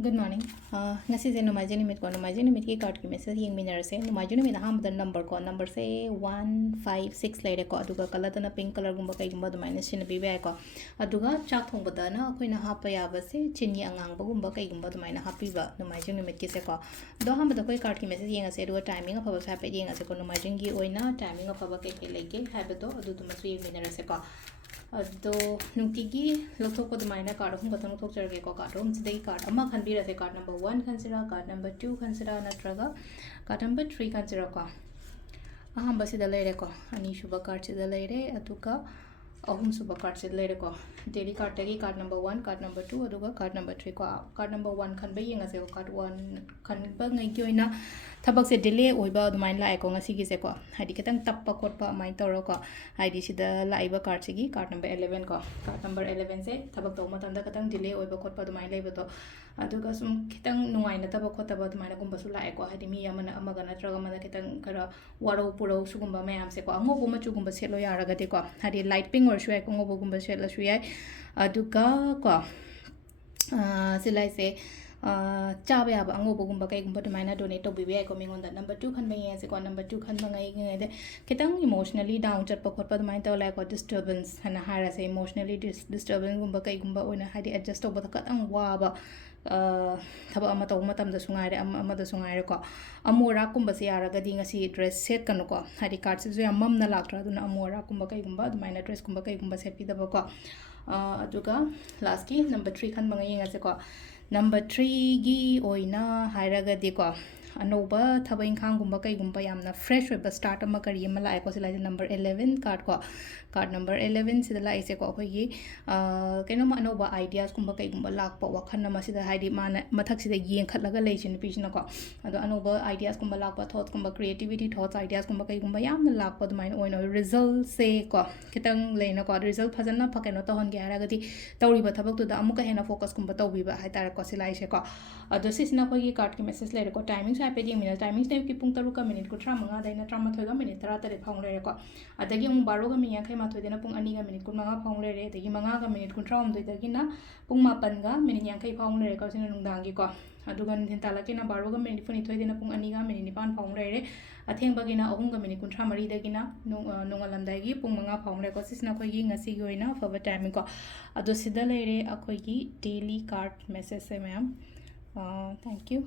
Good morning. Ngasigi numaji nimit ko numaji nimit ki card ki message yeng minar se numaji nimit ham the number se 156 leire ko aduga color na pink color gumba kai gumba du minus chin bi ba ko aduga chak thong bada na koi na ha pa ya ba se chinni angang ba gumba kai gumba du minus happy ba numaji nimit ki se ko do ham da koi card ki message yeng ase do timing of ba fa pe yeng ase ko numaji gi oina timing of ba kai ke leke ha ba do adu du masu yeng minar se ko अदो नुकीगी लोथोको दुमाइना card हम गतन लोथोक चरगे को card हम Shidei card अम्मा खनबीर से card number 1 consider card number 2 consider नत्रगा card number 3 consider को अहम बसिदा लेरे को अनि शुभ कार्ड सिदा लेरे अतुका अहम शुभ कार्ड सिदा लेरे को डेली कार्ड तगी कार्ड नंबर 1 कार्ड नंबर 2 अदुगा कार्ड नंबर 3 को कार्ड नंबर 1 खनबे यंगा से कार्ड 1 खनबा ngai ki oina थबक से डिले ओइबा दुमाइन लाए को ngasi gi se ko हाइडी केतंग तप्पा कोटपा माइ तोरो को हाइडी सिदा लाइबा कार्ड सिगी कार्ड नंबर 11 को कार्ड नंबर 11 से थबक तो मतंदा केतंग डिले ओइबा कोटपा दुमाइन लाइबा तो अदुगा सुम केतंग नुवाइन तबक खोतबा दुमाइन गुम्बा सु लाए को हाइडी मी यमना अमगा नत्रगा मदा केतंग खरा वारो पुरो सुगुम्बा मयाम से को अंगो गुम्बा चुगुम्बा सेलो यारगा दे को हाइडी लाइट पिंक और सुय को ngो गुम्बा सेलो सुय अदुगा को सिलाई से चाबे अब अंगोबगुम्बा कईगुम्बा दुमाइना डोनेट तौबीबे याइको मिंगोंदा नंबर 2 खनबे येसे को number 2 खनबा ngai de kitang emotionally down chatpa khotpa dumain taw lai ko disturbance hana hara se emotionally disturbance gumba kaigumba oina hadi adjust tawba ta katang wa ba thaba ama taw matam da sungai re ama da sungai re ko amora kumba se yaraga di ngasi dress set kanu ko hadi card se yam mam na laktra duna amora kumba kaigumba dumaina dress kumba kaigumba set pi da ko aduga last ki number 3 खनबा ngai ngase ko number 3 gi oina hairaga de ko अनोबा थब इंखांगुम्बा कईगुम्बा यामना fresh web start अमा करी अमा लाए को सिलाई number 11 card number 11 सिदा लाए से को अखोगी केनोमा अनोबा आइडियाज गुम्बा कईगुम्बा लाकपा वखन अमा सिदा हाइडी माना मथक सिदा येंखटलगा लेजिन पिजना को अदो अनोबा आइडियाज गुम्बा लाकपा थॉट्स गुम्बा क्रिएटिविटी थॉट्स आइडियाज गुम्बा कईगुम्बा यामना लाकपा दुमाइन ओइनो रिजल्ट से को कितंग लेना को रिजल्ट फजना फकेनो तहन गे हारगदी तौरिबा थबक तुदा अमुका हेना फोकस गुम्बा तौबिबा हाइतार को सिलाई से को अदो सिसना कोगी कार्ड की मैसेज लेरे को टाइमिंग पे यंग टाइमिंग की पुंग तरुक मिनट कुट्रा मंगा दैन ट्रामाथोग मिनट तरा तरह फाउंग लेरेको अदगी उंग बारोग मिनट यांखै माथोइदना पुंग अनिगा मिनट कुनमंगा फाउंग लेरे अदगी मंगागा मिनट कुट्रा हमदोइदगिना पुंग मापनगा मिनट यांखै फाउंग लेरेको सिना नुंगदांगी को अदुगा निथिन तालकिना बारोग मिनट फुनिथोइदना पुंग अनिगा मिनट निपान फाउंग लेरे अथेंबगिना अहुंगा मिनट कुट्रा मरीदगिना नोंगलमदाइगी पुंग मंगा फाउंग लेरेको सिसना खोगी ngasi gi oina फबा टाइमिंग को अदो सिदा लेरे अखोगी डेली कार्ड मैसेज से मैम थैंक यू